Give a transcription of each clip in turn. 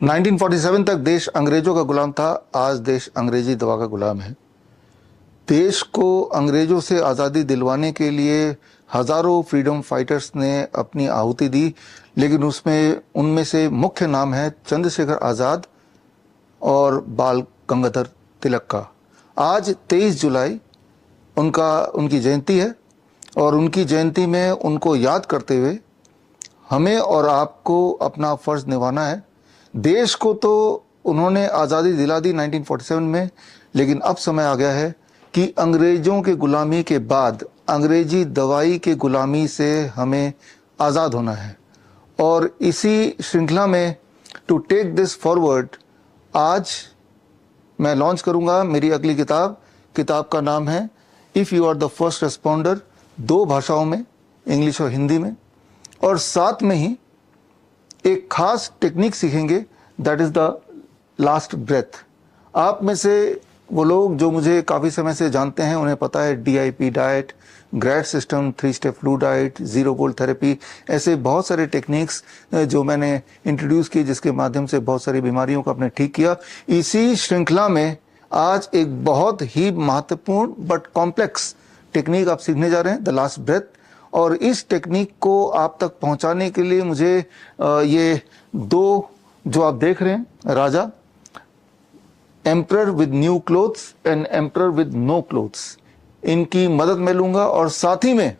1947 तक देश अंग्रेजों का गुलाम था, आज देश अंग्रेजी दवा का गुलाम है। देश को अंग्रेजों से आज़ादी दिलवाने के लिए हजारों फ्रीडम फाइटर्स ने अपनी आहुति दी, लेकिन उनमें से मुख्य नाम है चंद्रशेखर आज़ाद और बाल गंगाधर तिलक का। आज 23 जुलाई उनकी जयंती है और उनकी जयंती में उनको याद करते हुए हमें और आपको अपना फर्ज निभाना है। देश को तो उन्होंने आज़ादी दिला दी 1947 में, लेकिन अब समय आ गया है कि अंग्रेजों के गुलामी के बाद अंग्रेजी दवाई के गुलामी से हमें आज़ाद होना है। और इसी श्रृंखला में टू टेक दिस फॉरवर्ड आज मैं लॉन्च करूंगा मेरी अगली किताब का नाम है if you are the first responder, 2 भाषाओं में, इंग्लिश और हिंदी में। और साथ में ही एक खास टेक्निक सीखेंगे, that is the last breath. आप में से वो लोग जो मुझे काफ़ी समय से जानते हैं उन्हें पता है DIP diet, grad system, 3 step flu diet, zero bolt therapy, ऐसे बहुत सारे टेक्निक्स जो मैंने इंट्रोड्यूस की, जिसके माध्यम से बहुत सारी बीमारियों को आपने ठीक किया। इसी श्रृंखला में आज एक बहुत ही महत्वपूर्ण बट कॉम्प्लेक्स टेक्निक आप सीखने जा रहे हैं, द लास्ट ब्रेथ। और इस टेक्निक को आप तक पहुंचाने के लिए मुझे ये 2 जो आप देख रहे हैं राजा, emperor with new clothes and emperor with no clothes, इनकी मदद मैं लूंगा। और साथ ही में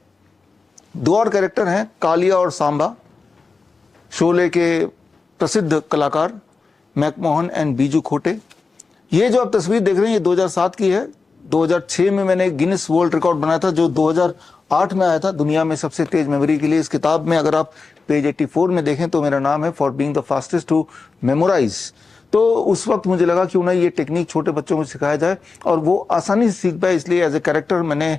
2 और कैरेक्टर हैं, कालिया और सांबा, शोले के प्रसिद्ध कलाकार मैकमोहन एंड बीजू खोटे। ये जो आप तस्वीर देख रहे हैं ये 2007 की है। 2006 में मैंने गिनीज वर्ल्ड रिकॉर्ड बनाया था जो 2008 में आया था, दुनिया में सबसे तेज मेमोरी के लिए। इस किताब में अगर आप पेज 84 में देखें तो मेरा नाम है for being the fastest to memorise. तो उस वक्त मुझे लगा क्यों ना ये टेक्निक छोटे बच्चों को सिखाया जाए और वो आसानी से सीख पाए, इसलिए एज ए कैरेक्टर मैंने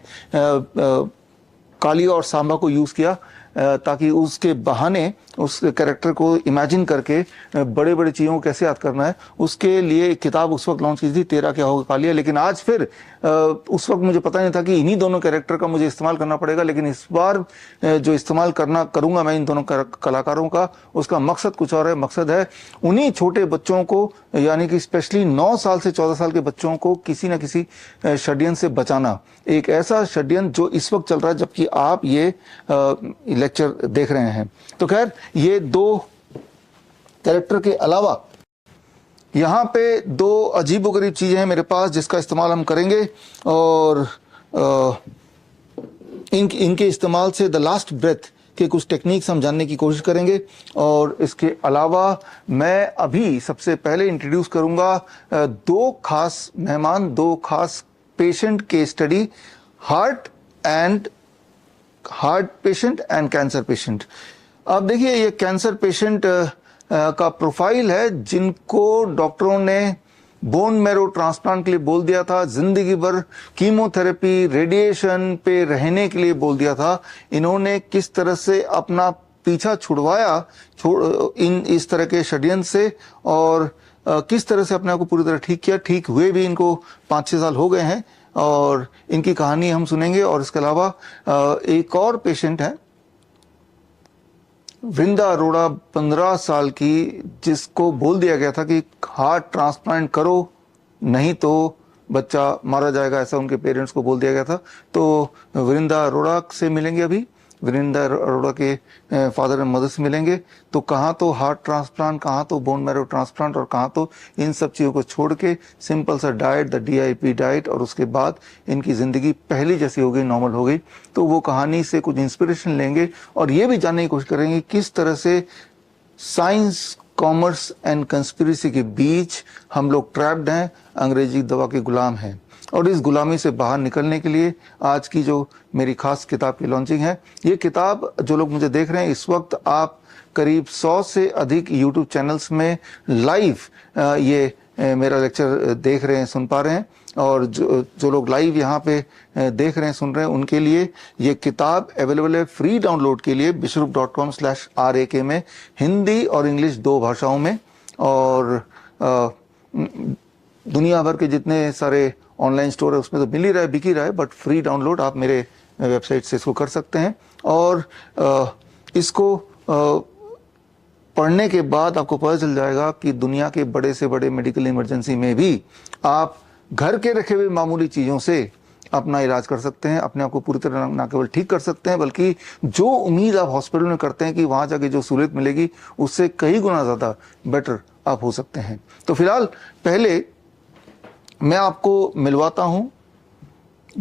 कालिया और सांबा को यूज़ किया, ताकि उसके बहाने उस कैरेक्टर को इमेजिन करके बड़े बड़े चीज़ों को कैसे याद करना है, उसके लिए एक किताब उस वक्त लॉन्च की थी, तेरा क्या होगा कालिया। लेकिन आज फिर उस वक्त मुझे पता नहीं था कि इन्हीं दोनों कैरेक्टर का मुझे इस्तेमाल करना पड़ेगा, लेकिन इस बार जो इस्तेमाल करूंगा मैं इन दोनों कलाकारों का, उसका मकसद कुछ और है। मकसद है उन्हीं छोटे बच्चों को, यानी कि स्पेशली 9 साल से 14 साल के बच्चों को किसी न किसी षड्यंत्र से बचाना। एक ऐसा षड्यंत्र जो इस वक्त चल रहा है जबकि आप ये लेक्चर देख रहे हैं। तो खैर, ये 2 कैरेक्टर के अलावा यहाँ पे 2 अजीबोगरीब चीजें हैं मेरे पास जिसका इस्तेमाल हम करेंगे, और इनके इस्तेमाल से द लास्ट ब्रेथ के कुछ टेक्निक्स हम जानने की कोशिश करेंगे। और इसके अलावा मैं अभी सबसे पहले इंट्रोड्यूस करूंगा 2 खास मेहमान, 2 खास पेशेंट के study, heart patient and cancer patient. अब देखिए, ये कैंसर पेशेंट का प्रोफाइल है जिनको डॉक्टरों ने बोन मैरो ट्रांसप्लांट के लिए बोल दिया था, जिंदगी भर कीमोथेरेपी, रेडिएशन पे रहने के लिए बोल दिया था। इन्होंने किस तरह से अपना पीछा छुड़वाया इस तरह के षड्यंत्र से, और किस तरह से अपने आप को पूरी तरह ठीक किया। ठीक हुए भी इनको 5-6 साल हो गए हैं और इनकी कहानी हम सुनेंगे। और इसके अलावा एक और पेशेंट है वृंदा अरोड़ा, 15 साल की, जिसको बोल दिया गया था कि हार्ट ट्रांसप्लांट करो नहीं तो बच्चा मारा जाएगा, ऐसा उनके पेरेंट्स को बोल दिया गया था। तो वृंदा अरोड़ा से मिलेंगे अभी, वृंदा अरोड़ा के फादर एंड मदर से मिलेंगे। तो कहाँ तो हार्ट ट्रांसप्लांट, कहाँ तो बोन मैरो ट्रांसप्लांट, और कहाँ तो इन सब चीज़ों को छोड़ के सिंपल सा डाइट, द DIP डाइट, और उसके बाद इनकी ज़िंदगी पहली जैसी हो गई, नॉर्मल हो गई। तो वो कहानी से कुछ इंस्पिरेशन लेंगे और ये भी जानने की कोशिश करेंगे किस तरह से साइंस, कॉमर्स एंड कंस्पिरेसी के बीच हम लोग ट्रैप्ड हैं, अंग्रेजी दवा के गुलाम हैं। और इस गुलामी से बाहर निकलने के लिए आज की जो मेरी खास किताब की लॉन्चिंग है, ये किताब जो लोग मुझे देख रहे हैं इस वक्त, आप करीब 100 से अधिक YouTube चैनल्स में लाइव ये मेरा लेक्चर देख रहे हैं, सुन पा रहे हैं। और जो लोग लाइव यहाँ पे देख रहे हैं, सुन रहे हैं, उनके लिए ये किताब अवेलेबल है फ्री डाउनलोड के लिए bishrup.com/RAK में, हिंदी और इंग्लिश 2 भाषाओं में। और दुनिया भर के जितने सारे ऑनलाइन स्टोर है उसमें तो मिल ही रहा है, बिक ही रहा है, बट फ्री डाउनलोड आप मेरे वेबसाइट से इसको कर सकते हैं। और इसको पढ़ने के बाद आपको पता चल जाएगा कि दुनिया के बड़े से बड़े मेडिकल इमरजेंसी में भी आप घर के रखे हुए मामूली चीज़ों से अपना इलाज कर सकते हैं, अपने आप को पूरी तरह ना केवल ठीक कर सकते हैं बल्कि जो उम्मीद आप हॉस्पिटल में करते हैं कि वहाँ जाके जो सहूलियत मिलेगी उससे कई गुना ज़्यादा बेटर आप हो सकते हैं। तो फिलहाल पहले मैं आपको मिलवाता हूँ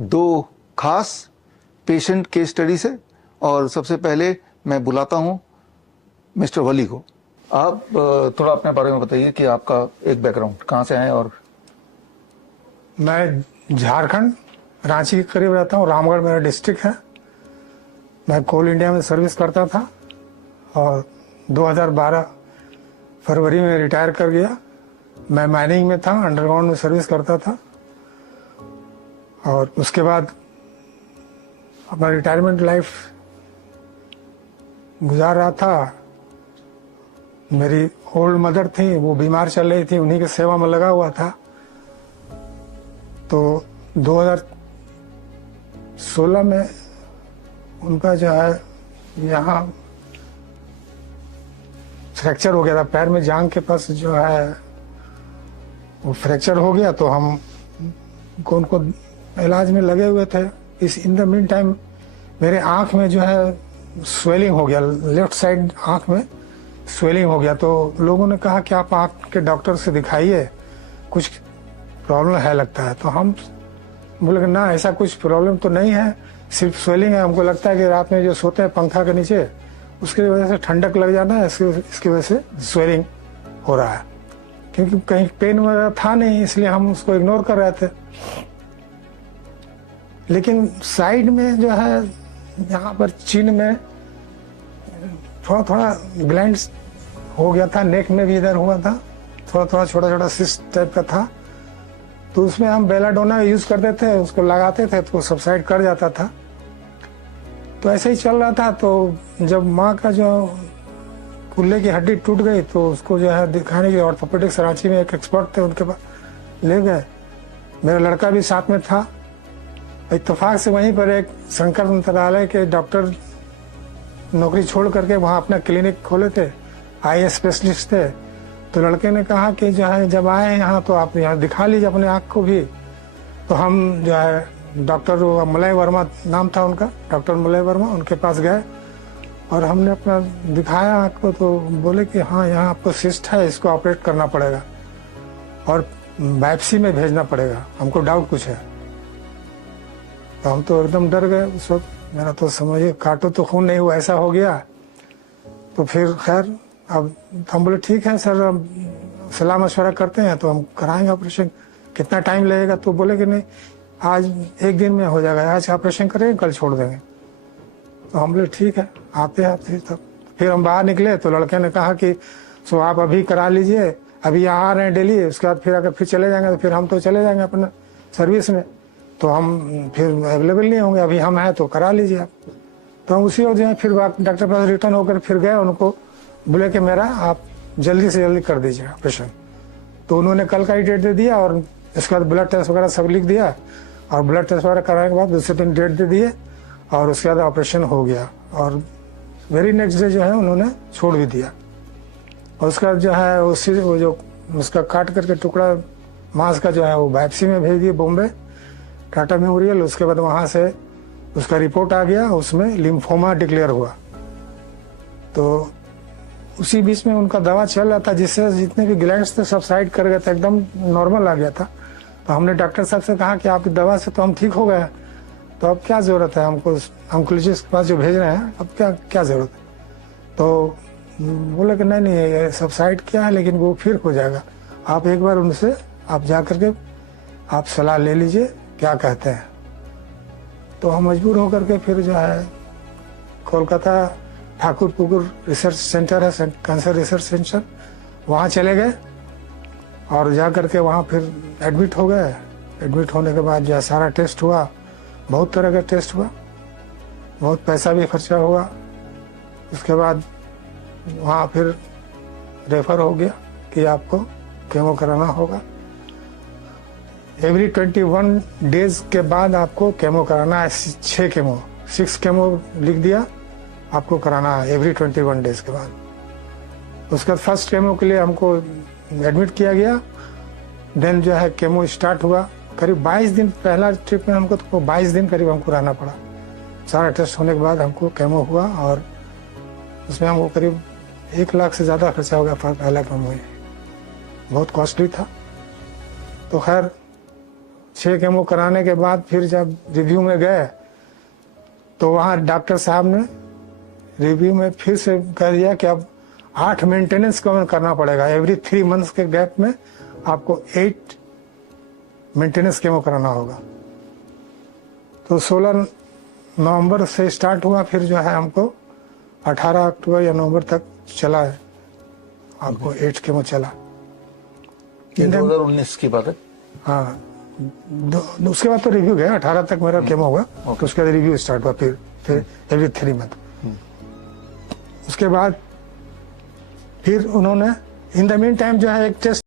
2 खास पेशेंट केस स्टडी से, और सबसे पहले मैं बुलाता हूँ मिस्टर वली को। आप थोड़ा अपने बारे में बताइए कि आपका एक बैकग्राउंड कहाँ से आए। और मैं झारखंड रांची के करीब रहता हूँ, रामगढ़ मेरा डिस्ट्रिक्ट है। मैं कोल इंडिया में सर्विस करता था और 2012 फरवरी में रिटायर कर गया। मैं माइनिंग में था, अंडरग्राउंड में सर्विस करता था और उसके बाद अपना रिटायरमेंट लाइफ गुजार रहा था। मेरी ओल्ड मदर थी, वो बीमार चल रही थी, उन्हीं की सेवा में लगा हुआ था। तो 2016 में उनका जो है यहाँ फ्रैक्चर हो गया था, पैर में जांघ के पास जो है वो फ्रैक्चर हो गया। तो हम उनको इलाज में लगे हुए थे। इस इन द मीन टाइम मेरे आँख में जो है स्वेलिंग हो गया, लेफ्ट साइड आँख में स्वेलिंग हो गया। तो लोगों ने कहा कि आप आँख के डॉक्टर से दिखाइए, कुछ प्रॉब्लम है लगता है। तो हम बोले कि ना, ऐसा कुछ प्रॉब्लम तो नहीं है, सिर्फ स्वेलिंग है। हमको लगता है कि रात में जो सोते हैं पंखा के नीचे, उसकी वजह से ठंडक लग जाना है, इसकी वजह से स्वेलिंग हो रहा है। क्योंकि कहीं पेन वगैरह था नहीं, इसलिए हम उसको इग्नोर कर रहे थे। लेकिन साइड में जो है यहाँ पर चिन में थोड़ा थोड़ा ग्लैंड्स हो गया था, नेक में भी इधर हुआ था, थोड़ा थोड़ा छोटा छोटा सिस्ट टाइप का था। तो उसमें हम बेलाडोना यूज करते थे, उसको लगाते थे तो सबसाइड कर जाता था। तो ऐसे ही चल रहा था। तो जब माँ का जो कुल्ले की हड्डी टूट गई तो उसको जो है दिखाने के लिए ऑर्थोपेडिक्स रांची में एक एक्सपर्ट थे, उनके पास ले गए। मेरा लड़का भी साथ में था। इत्तेफाक से वहीं पर एक शंकर मंत्रालय के डॉक्टर नौकरी छोड़ करके वहाँ अपना क्लिनिक खोले थे, आई स्पेशलिस्ट थे। तो लड़के ने कहा कि जो है जब आए यहाँ तो आप यहाँ दिखा लीजिए अपने आँख को भी। तो हम जो है डॉक्टर मलय वर्मा नाम था उनका, डॉक्टर मलय वर्मा, उनके पास गए और हमने अपना दिखाया आँख को। तो बोले कि हाँ, यहाँ आपको सिस्ट है, इसको ऑपरेट करना पड़ेगा और बायोप्सी में भेजना पड़ेगा, हमको डाउट कुछ है। तो हम तो एकदम डर गए उस वक्त। मेरा तो समझिए काटो तो खून नहीं हुआ, ऐसा हो गया। तो फिर खैर अब हम बोले ठीक है सर, अब सलाह मशवरा करते हैं तो हम कराएंगे ऑपरेशन। कितना टाइम लगेगा? तो बोले कि नहीं, आज 1 दिन में हो जाएगा, आज ऑपरेशन करेंगे, कल छोड़ देंगे। तो हम बोले ठीक है, आते हैं। फिर हम बाहर निकले तो लड़के ने कहा कि सो आप अभी करा लीजिए, अभी यहाँ आ रहे हैं डेली, उसके बाद फिर अगर फिर चले जाएंगे तो फिर हम तो चले जाएंगे अपना सर्विस में, तो हम फिर अवेलेबल नहीं होंगे। अभी हम हैं तो करा लीजिए आप। तो हम उसी वक्त जो है फिर डॉक्टर पास रिटर्न होकर फिर गए, उनको बोले कि मेरा आप जल्दी से जल्दी कर दीजिए ऑपरेशन। तो उन्होंने कल का ही डेट दे दिया और इसके बाद ब्लड टेस्ट वगैरह सब लिख दिया और ब्लड टेस्ट वगैरह कराने के बाद दूसरे दिन डेट दे दिए और उसके बाद ऑपरेशन हो गया। और वेरी नेक्स्ट डे जो है उन्होंने छोड़ भी दिया। और उसके बाद जो है वो जो उसका काट करके टुकड़ा मांस का जो है वो बायोप्सी में भेज दिए बॉम्बे, टाटा मेमोरियल। उसके बाद वहाँ से उसका रिपोर्ट आ गया, उसमें लिम्फोमा डिक्लेयर हुआ। तो उसी बीच में उनका दवा चल रहा था, जिससे जितने भी ग्लैंड्स थे सब साइड कर गया था, एकदम नॉर्मल आ गया था। तो हमने डॉक्टर साहब से कहा कि आपकी दवा से तो हम ठीक हो गए, तो अब क्या जरूरत है हमको ऑन्कोलॉजिस्ट के पास जो भेज रहे हैं, अब क्या जरूरत है? तो बोले कि नहीं ये सब साइड किया है, लेकिन वो फिर हो जाएगा, आप एक बार उनसे आप जा करके आप सलाह ले लीजिए क्या कहते हैं। तो हम मजबूर होकर के फिर जो है कोलकाता ठाकुर पुकुर रिसर्च सेंटर है, कैंसर रिसर्च सेंटर, वहाँ चले गए और जा करके वहाँ फिर एडमिट हो गए। एडमिट होने के बाद जो है सारा टेस्ट हुआ, बहुत तरह का टेस्ट हुआ, बहुत पैसा भी खर्चा हुआ। उसके बाद वहाँ फिर रेफर हो गया कि आपको केमो कराना होगा। एवरी 21 डेज के बाद आपको केमो कराना है, 6 केमो लिख दिया, आपको कराना है एवरी 21 डेज के बाद। उसके बाद फर्स्ट केमो के लिए हमको एडमिट किया गया। देन जो है केमो स्टार्ट हुआ। करीब 22 दिन, पहला ट्रिप में हमको तो 22 दिन करीब हमको रहना पड़ा। सारा टेस्ट होने के बाद हमको केमो हुआ और उसमें हमको करीब 1 लाख से ज़्यादा खर्चा हो गया पहला केमो में। बहुत कॉस्टली था। तो खैर 6 केमो कराने के बाद फिर जब रिव्यू में गए तो वहाँ डॉक्टर साहब ने रिव्यू में फिर से कह दिया कि अब 8 मेंटेनेंस कवर करना पड़ेगा। एवरी 3 मंथ्स के गैप में आपको 8 मेंटेनेंस केमो कराना होगा। तो 16 नवंबर से स्टार्ट हुआ। फिर जो है हमको 18 अक्टूबर या नवंबर तक चला है। आपको 8 केमो चला। 2019 की बात है। हाँ, उसके बाद तो रिव्यू गया। 18 तक मेरा केमो हुआ। तो उसके बाद रिव्यू स्टार्ट हुआ फिर एवरी 3 मंथ। उसके बाद फिर उन्होंने इन द मीन टाइम जो है एक टेस्ट